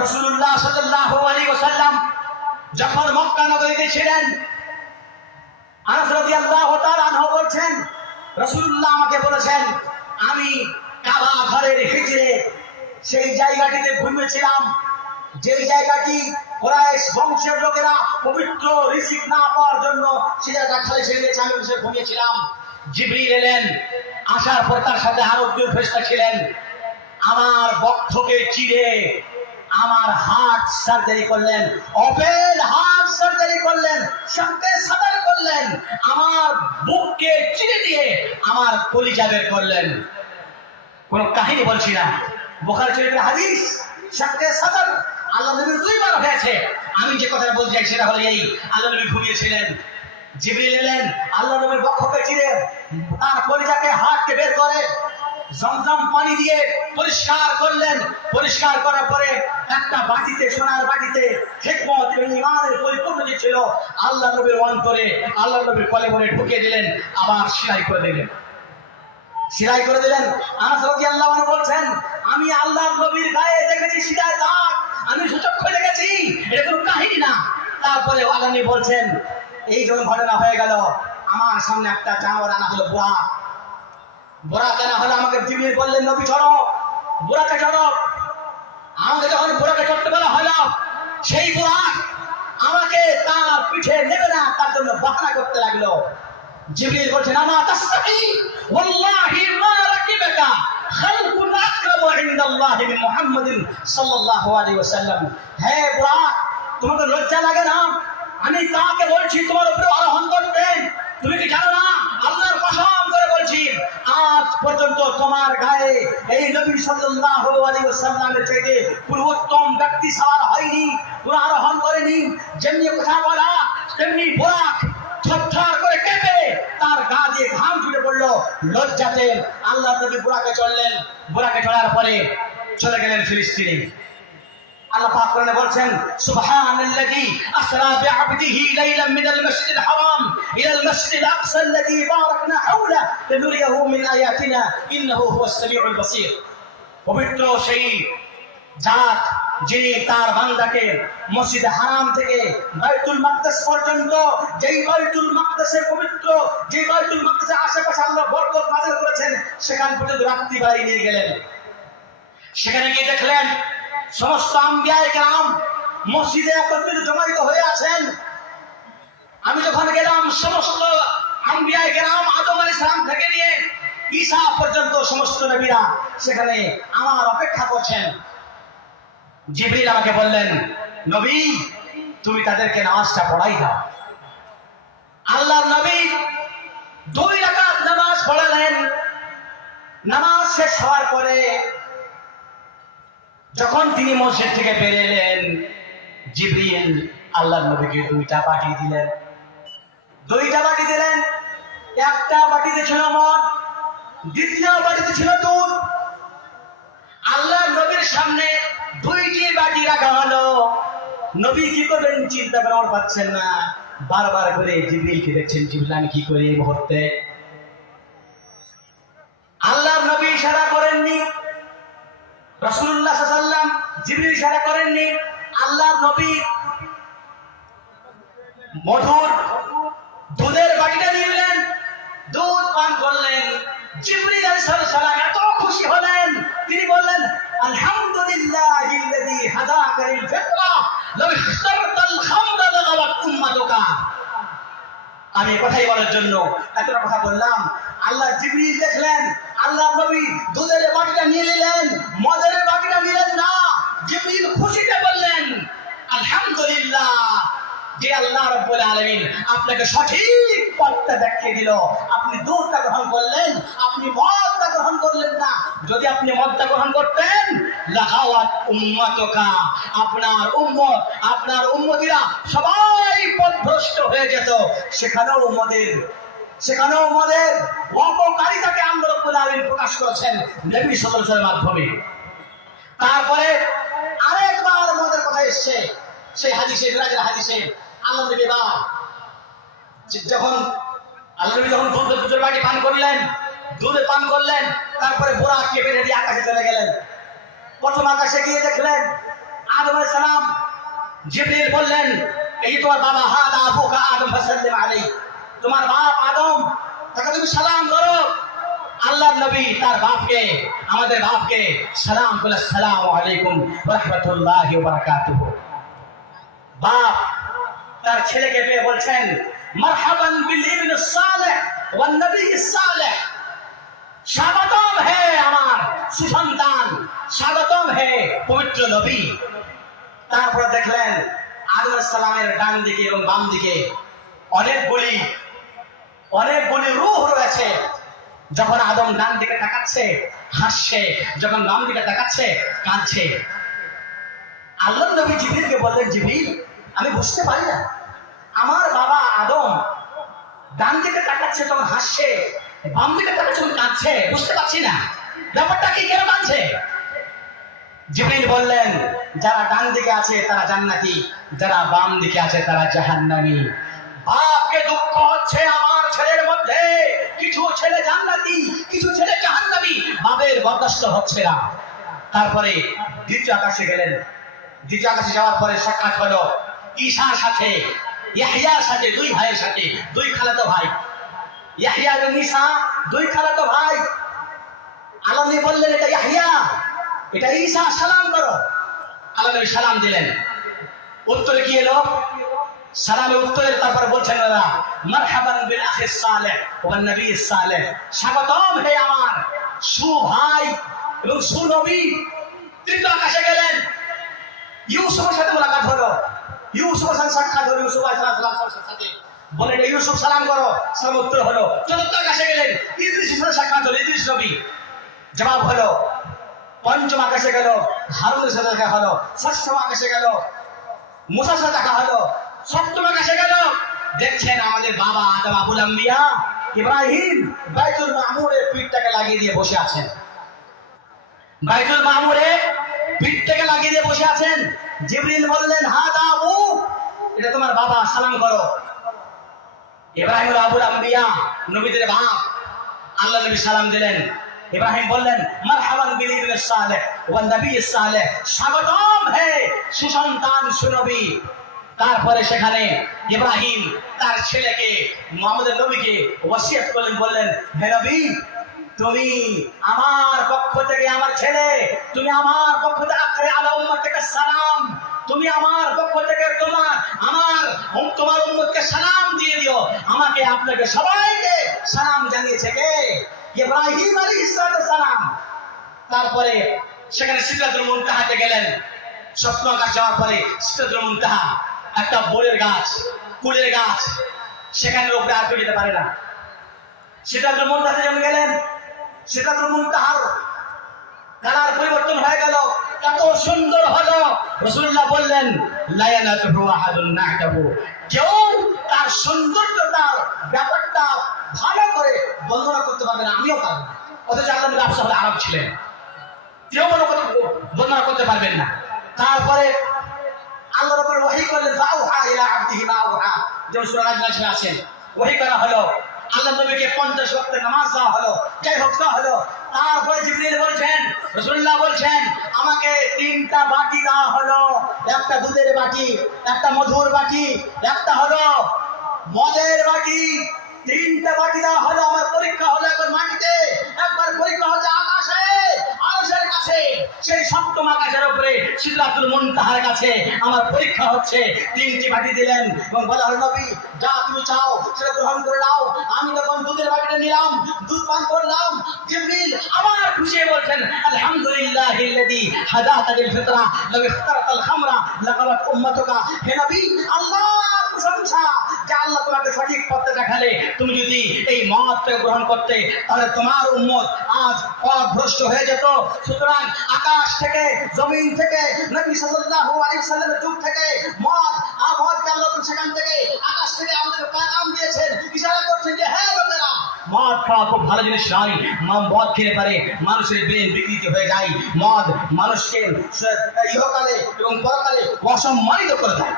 রসুল্লাহ সাল্লাল্লাহু আলাইহি ওয়াসাল্লাম যখন মক্কা নগরীতে ছিলেন, আনাস রাদিয়াল্লাহু তাআলা আনহু বলছেন, রাসূলুল্লাহ আমাকে বলেছেন, আমি কাবা ঘরের হিজরে সেই জায়গাটিতে ঘুমিয়েছিলাম যে জায়গাটি কোরাইশ বংশের লোকেরা পবিত্র রিসিক না পাওয়ার জন্য সে জায়গা খালি ছেড়ে দিয়েছে আমি বসে ঘুমিয়েছিলাম। জিবরিল এলেন, আসার পর তার সাথে আরও দুই ফেরেশতা ছিলেন। আমার বক্ষকে চিরে আমার হার্ট সার্জারি করলেন ওপেন হার্ট সার্জারি করলেন সঙ্গে সাদার করলেন, আমার বুককে চিরে দিয়ে আমার কলিজা বের করলেন। কোনো কাহিনী বলছি না। বোখার শরীফের হাদিস সঙ্গে সাদার আল্লাহ নবীর দুইবার হয়েছে। আমি যে কথাটা বলতে চাই সেটা হলো এই, আল্লাহ নবী ঘুমিয়েছিলেন, জিবরিল এলেন, আল্লাহ নবীর বক্ষকে চিরে তার কলিজাকে হাতকে বের করে জমজম পানি দিয়ে পরিষ্কার করলেন। পরিষ্কার করার পরে একটা বাটিতে, সোনার বাটিতে হিকমত এবং ইমানের পরিপূর্ণ যে ছিল। আল্লাহ নবীর অন্তরে, আল্লাহ নবীর কলে মনে ঢুকিয়ে দিলেন, আবার সেলাই করে দিলেন। সেলাই করে দিলেন। আনাস আনহু বলছেন, আমি আল্লাহ নবীর গায়ে দেখেছি সিলাই দাগ, আমি সুচক্ষু দেখেছি, এটা কোনো কাহিনী না। তারপরে আল্লাহ বলছেন, এই যখন ঘটনা হয়ে গেল, আমার সামনে একটা জানোয়ার আনা হলো বুড়া বুড়া কেনা হলে আমাকে জিবির বললেন নবী চড়ো বুড়াকে চড়ো আমাকে যখন বুড়াকে চড়তে বলা হলো, সেই বুড়া আমাকে তার পিঠে নেবে না, তার জন্য বাহানা করতে লাগল। জিবরিল বলছেন আমা তাস্তাহি ওয়াল্লাহি মা রাকিবাকা খালকুন আকরামু ইনদাল্লাহি মিন মুহাম্মাদিন সাল্লাল্লাহু আলাইহি ওয়াসাল্লাম। হে বুড়া, তোমাকে লজ্জা লাগে না? আমি তাকে বলছি, তোমার তোমার গায়ে এই নবী সাল্লাল্লাহু আলাইহি ওয়াসাল্লামের থেকে পূর্বোত্তম ব্যক্তি সার হয়নি কোনো আরোহণ করেনি, যেমনি কথা বলা, তেমনি বুড়া থরথর করে কেঁপে তার গা দিয়ে ঘাম ছুটে পড়ল লজ্জাতে আল্লাহ নবী বুড়াকে চললেন। বুড়াকে চলার পরে চলে গেলেন ফিলিস্তিনি। আল্লাহ পাক কোরআনে বলছেন, সুবহানাল্লাযী আসরা বিআবদিহি লাইলাম মিনাল মাসজিদিল হারাম, ইলাল মাসজিদিল আকসা আল্লাযী বারাকনা হাওলা, লিনুরিয়াহু মিন আয়াতিনা, ইন্নাহু হুয়াস সামিউল বাসীর। পবিত্র সেই জাত যিনি তার বান্দাকে মসজিদে হারাম থেকে বাইতুল মাকদাস পর্যন্ত, যেই বাইতুল মাকদাসের পবিত্র, যেই বাইতুল মাকদাসের আশেপাশে আল্লাহ বরকত নাযিল করেছেন, সেখান পর্যন্ত রাত্রি বেলায় নিয়ে গেলেন। সেখানে গিয়ে দেখলেন সমস্ত আম্বিয়ায় গ্রাম মসজিদে একত্রিত জমায়িত হয়ে আছেন। আমি যখন গেলাম, সমস্ত আম্বিয়ায় গ্রাম আদম আলী সালাম থেকে নিয়ে ঈসা পর্যন্ত সমস্ত নবীরা সেখানে আমার অপেক্ষা করছেন। জিবরিল আমাকে বললেন, নবী, তুমি তাদেরকে নামাজটা পড়াই দাও। আল্লাহর নবী দুই রাকাত নামাজ পড়ালেন। নামাজ শেষ হওয়ার পরে যখন তিনি মসজিদ থেকে বেরেলেন জিবরিল আল্লাহর নবীকে দুইটা পাঠিয়ে দিলেন। দুইটা বাটি দিলেন, একটা বাটিতে ছিল মদ, দ্বিতীয় বাটিতে ছিল দুধ। আল্লাহর নবীর সামনে দুইটি বাটি রাখা হলো। নবী কি করবেন, চিন্তা করার পাচ্ছেন না। বারবার করে জিবরিলকে দেখছেন, জিবরিল, আমি কি করি এই মুহূর্তে? আল্লাহর নবী রাসূলুল্লাহ সাল্লাম জিবরিল ইশারা করেননি, আল্লাহর নবী মধুর দুধের বাটিটা নিলেন দুধ পান করলেন। জিবরিল সালাম এত খুশি হলেন, তিনি বললেন আলহামদুলিল্লাহিল্লাযী হাদাকা লিল ফিতরা, লাউ ইখতারতাল খামরা লাগাওয়াত উম্মাতুকা। আমি কথাই বলার জন্য এতটা কথা বললাম। আল্লাহ জিবরিল দেখলেন আল্লাহ নবী দুধের বাটিটা নিয়ে নিলেন, মদের বাটিটা নিলেন না, জিবরিল খুশিতে বললেন, আলহামদুলিল্লাহ, যে আল্লাহ রব্বুল আলামিন আপনাকে সঠিক পথটা দেখিয়ে দিল। আপনি দুধটা গ্রহণ করলেন, আপনি মদটা গ্রহণ করলেন না। যদি আপনি মদটা গ্রহণ করতেন, লাগাওয়াত উম্মাতকা। আপনার উম্মত, আপনার উম্মতিরা সবাই পথভ্রষ্ট হয়ে যেত। সেখানেও মদের সেখানেও মদের অপকারিতাকে আমরা রব্বুল আলামিন প্রকাশ করেছেন নবী আলাইহি মাধ্যমে। তারপরে আরেকবার মদের কথা এসছে, সেই হাদিসে রাজের হাদিসে, আল্লাহ নবী বা যখন আল্লাহ নবী যখন দুধ দুধের বাটি পান করলেন, দুধে পান করলেন, তারপরে বুড়া কেঁপে রেডি আকাশে চলে গেলেন। প্রথম আকাশে গিয়ে দেখলেন, আদম সালাম জিবরিল বললেন, এই তোমার বাবা হাদা আবুকা আদম ফাসাল্লিম আলাইহি। তোমার বাপ আদম, তাকে তুমি সালাম করো। আল্লাহ নবী তার বাপকে, আমাদের বাপকে সালাম বলে, সালাম আলাইকুম রাহমাতুল্লাহি বাপ তার ছেলেকে পেয়ে বলছেন, মারহাবান বিল ইবনে সালেহ ওয়ান নবী সালেহ। স্বাগতম হে আমার সুসন্তান, স্বাগতম হে পবিত্র নবী। তারপরে দেখলেন, আদম সালামের ডান দিকে এবং বাম দিকে অনেকগুলি অনেকগুলি রূহ রয়েছে। যখন আদম ডান দিকে তাকাচ্ছে, হাসছে, যখন বাম দিকে তাকাচ্ছে, কাঁদছে। আল্লাহ নবী জিবিরকে বললেন জিবির আমি বুঝতে পারি না। আমার বাবা আদম ডান দিকে তাকাচ্ছে, তখন হাসছে, বাম দিকে তাকাচ্ছে, তখন কাঁদছে। বুঝতে পারছি না। ব্যাপারটা কি, কেন কাঁদছে? জিবরিল বললেন, যারা ডান দিকে আছে, তারা জান্নাতি। যারা বাম দিকে আছে, তারা জাহান্নামী। বাপকে দুঃখ হচ্ছে আমার ছেলের মধ্যে কিছু ছেলে জান্নাতি, কিছু ছেলে জাহান্নামী, বাপের বরদাস্ত হচ্ছে না। তারপরে দ্বিতীয় আকাশে গেলেন। দ্বিতীয় আকাশে যাওয়ার পরে সাক্ষাৎ হলো, ঈশার সাথে ইয়াহিয়ার সাথে, দুই ভাইয়ের সাথে, দুই খালাতো ভাই। ইয়াহিয়া এবং ঈশা, দুই খালাতো ভাই। নবী বললেন, এটা ইয়াহিয়া এটা ঈশা, সালাম করো। নবী সালাম দিলেন। উত্তরে কি এলো? সালামের উত্তরে তারপর বলছেন দাদা মারহাবান বিল আখি সালেহ ওয়ান নবী সালেহ। স্বাগতম হে আমার সুভাই এবং সুনবী। তৃতীয় আকাশে গেলেন। ইউসুফের সাথে মোলাকাত হলো। ইউসুফের সাথে সাক্ষাৎ হলো, ইউসুফ আলাইহিস সাথে। বলেন ইউসুফ, সালাম করো। সালাম উত্তর হলো, চতুর্থ আকাশে গেলেন। ইদ্রিসের সাথে সাক্ষাৎ হলো, ইদ্রিস নবী। জবাব হলো, পঞ্চম আকাশে গেল, হারুনের সাথে দেখা হলো, ষষ্ঠম আকাশে গেল, মুসার সাথে দেখা হলো সপ্তম আকাশে গেল। দেখছেন আমাদের বাবা আদম আবুল আম্বিয়া? ইব্রাহিম বাইতুল মামুরে পিঠটাকে লাগিয়ে দিয়ে বসে আছেন। বাইতুল মামুরে পিঠটাকে লাগিয়ে দিয়ে বসে আছেন। জিবরিল বললেন, হা দাবু এটা তোমার বাবা, সালাম করো। ইব্রাহিম আবুল আম্বিয়া, নবীদের বাপ, আল্লাহ নবী সালাম দিলেন। ইব্রাহিম বললেন, মারহাবান বিল ইবনে সালেহ ওয়া নবী সালেহ। স্বাগতম হে সুসন্তান সুনবী। তারপরে সেখানে ইব্রাহিম তার ছেলেকে, মুহাম্মদের নবীকে ওয়াসিয়াত করলেন, বললেন, হে নবী, তুমি আমার পক্ষ থেকে আমার ছেলে, তুমি আমার পক্ষ থেকে আলা থেকে সালাম, তুমি আমার পক্ষ থেকে তোমার, আমার তোমার উম্মতকে সালাম দিয়ে দিও। আমাকে আপনাকে সবাইকে সালাম জানিয়েছে কে? ইব্রাহিম আলাইহিস সালাম। তারপরে সেখানে সিদ্ধাতুল মুনতাহাতে গেলেন। স্বপ্ন আকাশ যাওয়ার পরে সিদ্ধাতুল মুনতাহা একটা বোরের গাছ কুলের গাছ। সেখানে লোকটা আর কেউ যেতে পারে না। সেটা সিদ্ধাতুল মুনতাহাতে যেমন গেলেন সিদ্ধাতুল মুনতাহার। কালার পরিবর্তন হয়ে গেল, এত সুন্দর হলো। রসুল্লাহ বললেন কেউ তার সৌন্দর্যতার ব্যাপারটা ভালো করে বর্ণনা করতে পারবে না, আমিও পারব না। অথচ নবী ব্যবসা আরব ছিলেন। কেউ কোনো কথা বর্ণনা করতে পারবেন না। তারপরে আল্লাহ রব্বুল ওয়াহি করলেন ফাউহা ইলা আবদিহি মা আউহা যেমন সূরা নাজমে আছেন ওয়াহি করা হলো আল্লাহ নবীকে 50 ওয়াক্ত নামাজ দেওয়া হলো, যাই হোক, দেওয়া হলো। তারপরে জিবরিল বলছেন, রাসূলুল্লাহ বলছেন, আমাকে তিনটা বাটি দেওয়া হলো। একটা দুধের বাটি, একটা মধুর বাটি, একটা হলো মদের বাটি। তিনটা বাটি দেওয়া হলো, আমার পরীক্ষা হলো উপরে মন তাহার কাছে আমার পরীক্ষা হচ্ছে। তিনটি বাটি দিলেন এবং বলা হল, নবী, যা তুমি চাও সেটা গ্রহণ করে নাও। আমি তখন দুধের বাটিটা নিলাম, দুধ পান করলাম জিবরিল আমার খুশি বলছেন, আলহামদুলিল্লাহ আল্লাযী হাদাতা লিল ফিতরা, লাউ ইখতারাতাল খামরা, লাকাবাত উম্মাতুকা। হে নবী আল্লাহ প্রশংসা। আল্লাহ তোমাকে সঠিক পথে দেখালে, তুমি যদি এই মতকে গ্রহণ করতে, তাহলে তোমার উম্মত আজ পথভ্রষ্ট হয়ে যেত। সুতরাং আকাশ থেকে, জমিন থেকে, নবী সাল্লাল্লাহু আলাইহি সাল্লামের যুগ থেকে, মদ আবহাওয়াকে আল্লাহ সেখান থেকে আকাশ থেকে আমাদের পেগাম দিয়েছেন। ইশারা করছেন যে হ্যাঁ লোকেরা মদ খাওয়া খুব ভালো জিনিস নয়। মদ খেলে পারে মানুষের ব্রেন বিকৃত হয়ে যায়। মদ মানুষকে ইহকালে এবং পরকালে অসম্মানিত করে দেয়।